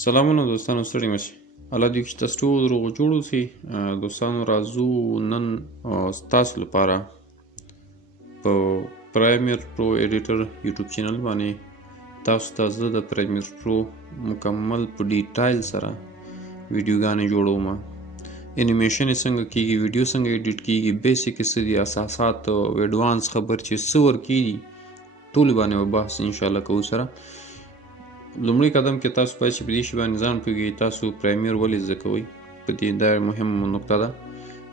سلامونه دوستانو، ستړي مشئ. الله دې وکړي تاسو ټول روغ جوړ اوسئ. دوستانو راځو نن ستاسو لپاره په پرایمیر پرو ایډیټر یوټیوب چینل باندې تاسو ته زه د پرایمیر پرو مکمل په ډیټایل سره ویډیوګانې جوړوم. انیمیشن یې څنګه کیږي، ویډیو څنګه ایډیټ کیږي، بیسیک څه دي، اساسات او ایډوانس خبر چې څه ورکیږي، ټولې باندې به بحث انشاءالله کوو سره. لومړی قدم کې تاسو باید چې په دې شي باندې ځان پوهېږئ تاسو پرایمیر ولې زده کوئ. په دې دا مهمه نقطه ده.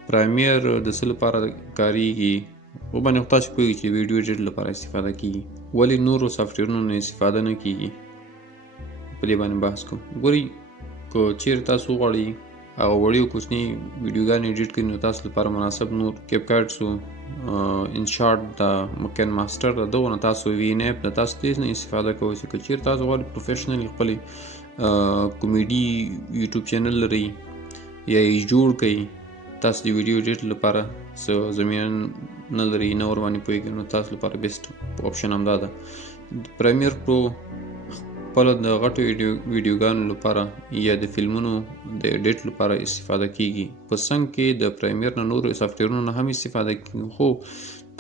پرایمیر د څه لپاره کارېږي، وباندې خو تاسو پوهېږئ چې ویډیو ایډیټ لپاره استفاده کیږي، ولې نورو سافټویرونو نه استفاده نه کیږي، په دې باندې بحث کوو. ګورئ، که چیرې تاسو وغواړئ هغه وړې او کوچني ویډیوګانې ایډیټ کړئ، نو تاسو لپاره مناسب نور کیپکټس و، انشارټ ده، مکین ماسټر ده، دغو نه تاسو وي ان ایپ نه تاسو دې نه استفاده کوئ. چې که چیرې تاسو غواړئ پروفیشنل خپلې کومیډي یوټیوب چینل لرئ یا یې جوړ کړئ، تاسو د ویډیو ایډیټ لپاره څه زمینه نه لرئ، نه ورباندې پوهېږئ، نو تاسو لپاره بیسټ اپشن همدا ده. پرایمیر پرو خپله د غټو ویډیوګانو لپاره یا د فلمونو د ایډیټ لپاره استفاده کیږي. په څنګ کې د پرایمیر نه نورو سافټویرونو نه هم استفاده کیږي، خو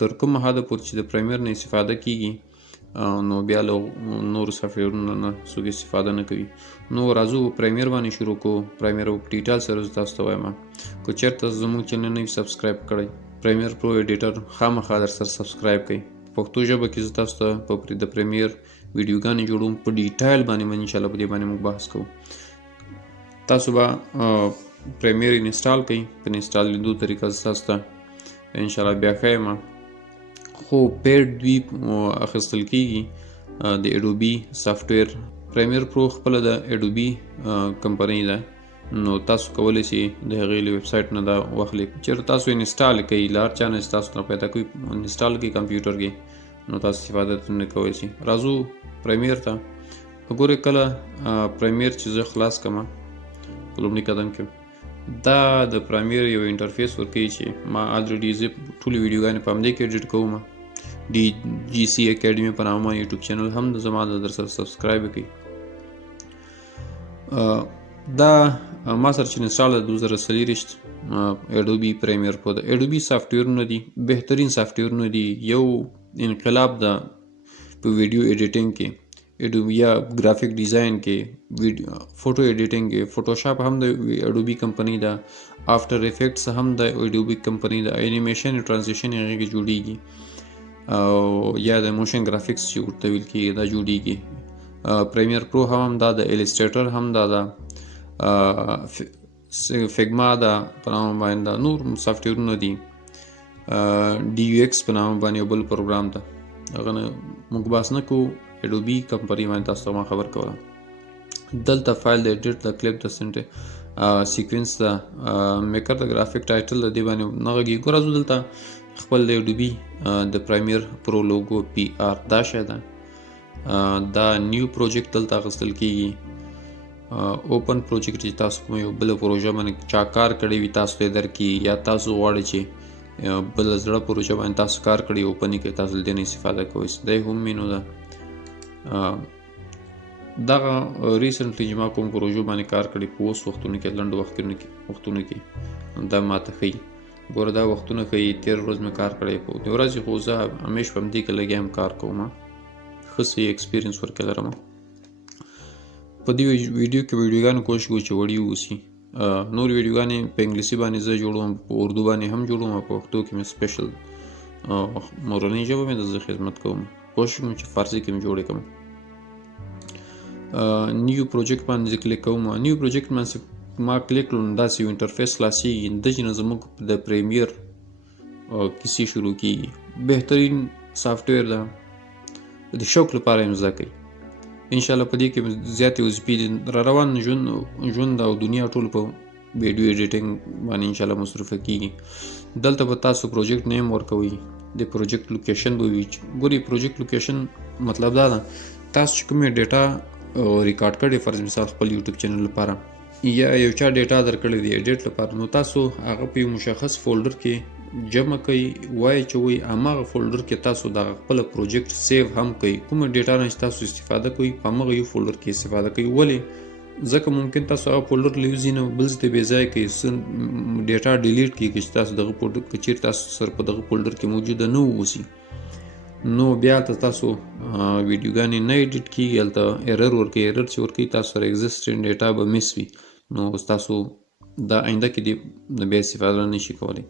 تر کومه حده پورې چې د پرایمیر نه استفاده کیږي نو بیا له نورو سافټویرونو نه څوک استفاده نه کوي. نو راځو پرایمیر باندې شروع کوو. پرایمیر په ډیټیل سره زه تاسو ته وایم. که چېرته زموږ چینل نه وي سبسکرایب کړی، پرایمیر پرو ایډیټر خامخا در سره سبسکرایب کړئ. پښتو ژبه کې زه تاسو ته د پرایمیر ویډیوګانې جوړوم، په ډیټایل باندې انشاءالله په دې باندې موږ بحث کوو. تاسو به پرایمیر انسټال کړئ. په انسټال لیدو طریقه زه تاسو ته انشاءالله بیا ښیم، خو پیډ دوی اخیستل کیږي د اډوبي سافټویر. پرایمیر پرو خپله د اډوبي کمپنۍ ده، نو تاسو کولی شئ د هغې له ویب سایټ نه دا واخلئ. چېرته تاسو انسټال کړئ، له هر چا نه چې تاسو نه پیدا کوئ انسټال کړئ کمپیوټر کې، نو تاسو استفاده ترې کولی شئ. راځو پرایمیر ته. ګورئ، کله پرایمیر چې زه خلاص کړم په لومړي قدم کې دا د پرایمیر یو انټرفیس ورکوي چې ما الریډي زه ټولې ویډیوګانې په همدې کې ایډیټ کوم. ډي جي سی اکیډمي په نامه یوټیوب چینل هم زما در سره سبسکرایب کړئ. دا ما سره چې انسټال ده 2024 اډوبي پرایمیر پرو ده. اډوبي سافټویرونه دي، بهترین سافټویرونه دي، یو انقلاب ده په ویډیو ایډیټینګ کې، یا ګرافیک ډیزاین کې، فوټو ایډیټینګ کې. فوټوشاپ هم د اډوبي کمپنۍ ده، آفټر افیکټس هم د اډوبي کمپنۍ ده، انیمیشن ټرانزیشن هغې کې جوړیږي، او یا د موشن ګرافیکس چې ورته ویل کېږي دا جوړیږي. پرایمیر پرو هم دا ده، ایلسټریټر هم دا ده، فیګما ده په نامه باندې ده، نور سافټویرونه دي. ډي یو ایکس په نامه باندې یو بل پروګرام ده، هغه نه موږ بحث نه کوو. اډوبي کمپنۍ باندې تاسو ته ما خبر کوله. دلته فایل د ایډیټ د کلیپ د سیکوینس د میکر د ګرافیک ټایټل د دې باندې نه غږېږي. ګوره، دلته خپل د اډوبي د پرایمیر پرو لوګو پی آر دا شی ده، دا نیو پروجیکټ دلته اخیستل کیږي. اوپن پروجیکټ چې تاسو کوم یو بله پروژه باندې چا کار کړی وي تاسو ته درکړي، یا تاسو غواړئ چې بله زړه پروژه باندې تاسو کار کړی اوپن یې کړئ، تاسو له دې نه استفاده کوئ. دا یې هم مینو ده. دغه ریسنټلی چې ما کوم پروژو باندې کار کړی په اوس وختونو کې، لنډو وختونو کې دا ماته ښیي. ګوره، دا وختونه ښیي، تېر ورځ مې کار کړی، په دې ورځ خو زه همیش په همدې کې لګیا یم، کار کوم، ښه صحیح ایکسپیرینس ورکې لرم. په دې ویډیو کې ویډیوګانې کوشش کوو چې وړي واوسي. نور ویډیوګانې په انګلیسي باندې زه جوړوم، په اردو باندې هم جوړوم، او په پښتو کې مې سپیشل مورنۍ ژبه مې د زه خدمت کوم، کوشش کوم چې فارسي کې مې جوړې کړم. نیو پروجیکټ باندې زه کلیک کوم. نیو پروجیکټ باندې ما کلیک کړو نو داسې یو انټرفیس خلاصېږي، داسې نه زموږ د پرایمیر کیسې شروع کېږي. بهترین سافټویر ده، د شوق لپاره یې زده کوئ. انشاءالله په دې کې زیاتې وظیفې دي. را روان ژوند او دنیا ټول په ویډیو ایډیټینګ باندې انشاءالله مصروفه کېږي. دلته به تاسو پروجیکټ نیم ورکوئ، د پروجیکټ لوکیشن به وي. ګورئ، پروجیکټ لوکیشن مطلب دا ده تاسو چې کومې ډیټا ریکارډ کړئ، فرض مثال خپل یوټیوب چینل لپاره، یا یو چا ډیټا درکړې دی ایډیټ لپاره، نو تاسو هغه په یو مشخص فولډر کې جمع کوي، وایي چې وایي هماغه فولډر کې تاسو د خپل پروجیکټ سیو هم کوي. کومه ډیټا نه چې تاسو استفاده کوئ په هماغه یو فولډر کې استفاده کوئ. ولې ځکه ممکن تاسو هغه فولډر لیوزي نه بل ځای ته بې ځایه کړئ، څه ډیټا ډیلیټ کړي چې تاسو دغه فولډر که چیرې تاسو سره په دغه فولډر کې موجوده نه واوسي، نو بیا هلته تاسو ویډیوګانې نه ایډیټ کېږي، هلته ایرر ورکوي. ایرر چې ورکوي تاسو سره ایګزسټنټ ډیټا به مس وي، نو تاسو دا آینده کې د بیا استفاده نه شي کولی.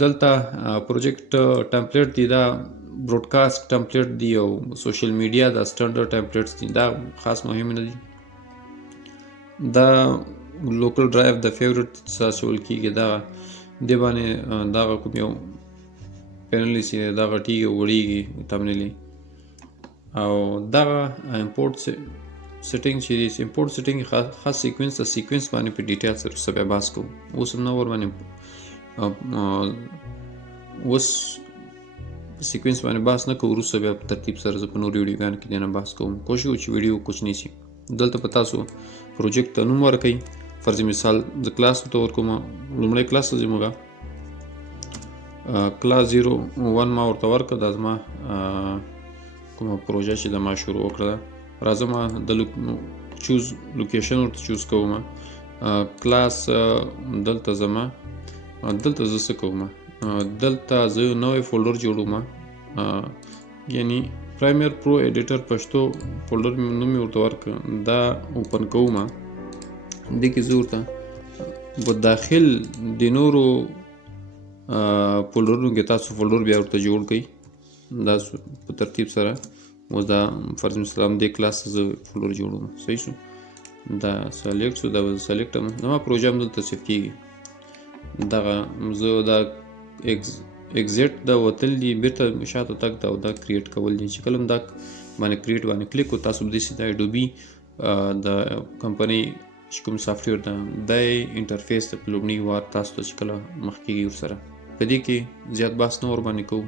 دلته پروجیکټ ټمپلیټ دی، دا براډکاسټ ټمپلیټ دی او سوشل میډیا دا سټنډرډ ټمپلیټس دي، دا خاص مهم نه دي. دا لوکل ډرایو د فیوریټ اچول کېږي، دغه دې باندې دغه کوم یو پینل چې دا غټېږي او وړېږي تمنیلي، او دغه امپورټ سیټینګ چې دی، امپورټ سیټینګ خاص سیکوینس د سیکوینس باندې په ډیټیل سره وروسته بیا بحث کوو. اوس هم نه ور باندې اوس سیکوینس باندې بحث نه کوو، وروسته بیا په ترتیب سره زه په نورو ویډیوګانو کې دې نه بحث کوم. کوشش وکړو چې ویډیو کوچنی شي. دلته په تاسو پروجیکټ ته نوم ورکوئ. فرض مثال زه کلاس ورته ورکوم، لومړی کلاس ته ځم، کلاس 01 ما ورته ورکړه، دا زما کومه پروژه چې د ما شروع وکړه. راځه ما د چوز لوکیشن ورته چوز کوم، کلاس دلته ځم، دلته زه څه کوم، دلته زه نوی فولډر جوړوم، یعنی پریمیر پرو ایډیټر پښتو فولډر نوم یې ورته ورکړه، دا اوپن کوم. دې کې زه ورته په داخل د نورو فولډرونو کې تاسو فولډر بیا ورته جوړ کړئ، دا په ترتیب سره. اوس دا فرض مثال دې کلاس ته زه فولډر جوړوم، صحیح شو، دا سلیکټ شو، دا به سلیکټ هم زما پروژه هم دلته سیف کېږي. دغه زه دا ایگزیټ دا وتل دي، بیرته شاته تګ دا او دا کریټ کول دي. چې کله هم دا باندې کریټ باندې کلیک کړو، تاسو به داسې د اډوبي د کمپنۍ چې کوم سافټویر ده دا انټرفیس ته په لومړي وار تاسو ته چې کله مخ کېږي ورسره. په دې کې زیات بحث نه ور باندې کوو،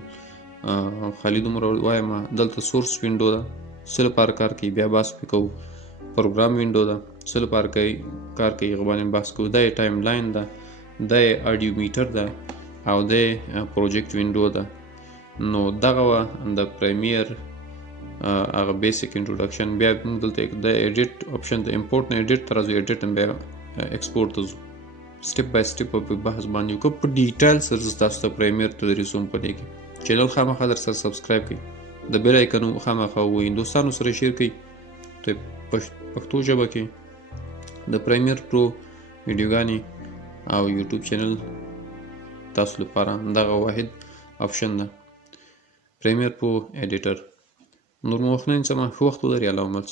خالي دومره وایم. دلته سورس وینډو ده، څه لپاره کار کوي بیا بحث پرې کوو. پروګرام وینډو ده، څه لپاره کار کوي هغه باندې بحث کوو. دا یې ټایم لاین ده، دا یې اډیو میټر ده، او دا یې پروجیکټ وینډو ده. نو دغه وه د پریمیر هغه بیسیک انټروډکشن. بیا موږ دلته د ایډیټ آپشن د امپورټ نه ایډیټ ته راځو، ایډیټ هم بیا ایکسپورټ ته ځو. سټپ بای سټپ په بحث باندې وکړو، په ډیټیل سره زه تاسو ته پریمیر تدریسوم. په دې کې چینل خامخا در سره سبسکرایب کړئ، د بیل آیکن خامخا ووهئ، دوستانو سره شیر کړئ. ته پښتو ژبه کې د پریمیر پرو ویډیوګانې او یوټیوب چینل تاسو لپاره دغه واحد آپشن ده، پریمیر پرو ایډیټر. نور مو وخت نه نیسم، ښه وخت ولرئ. الله مل.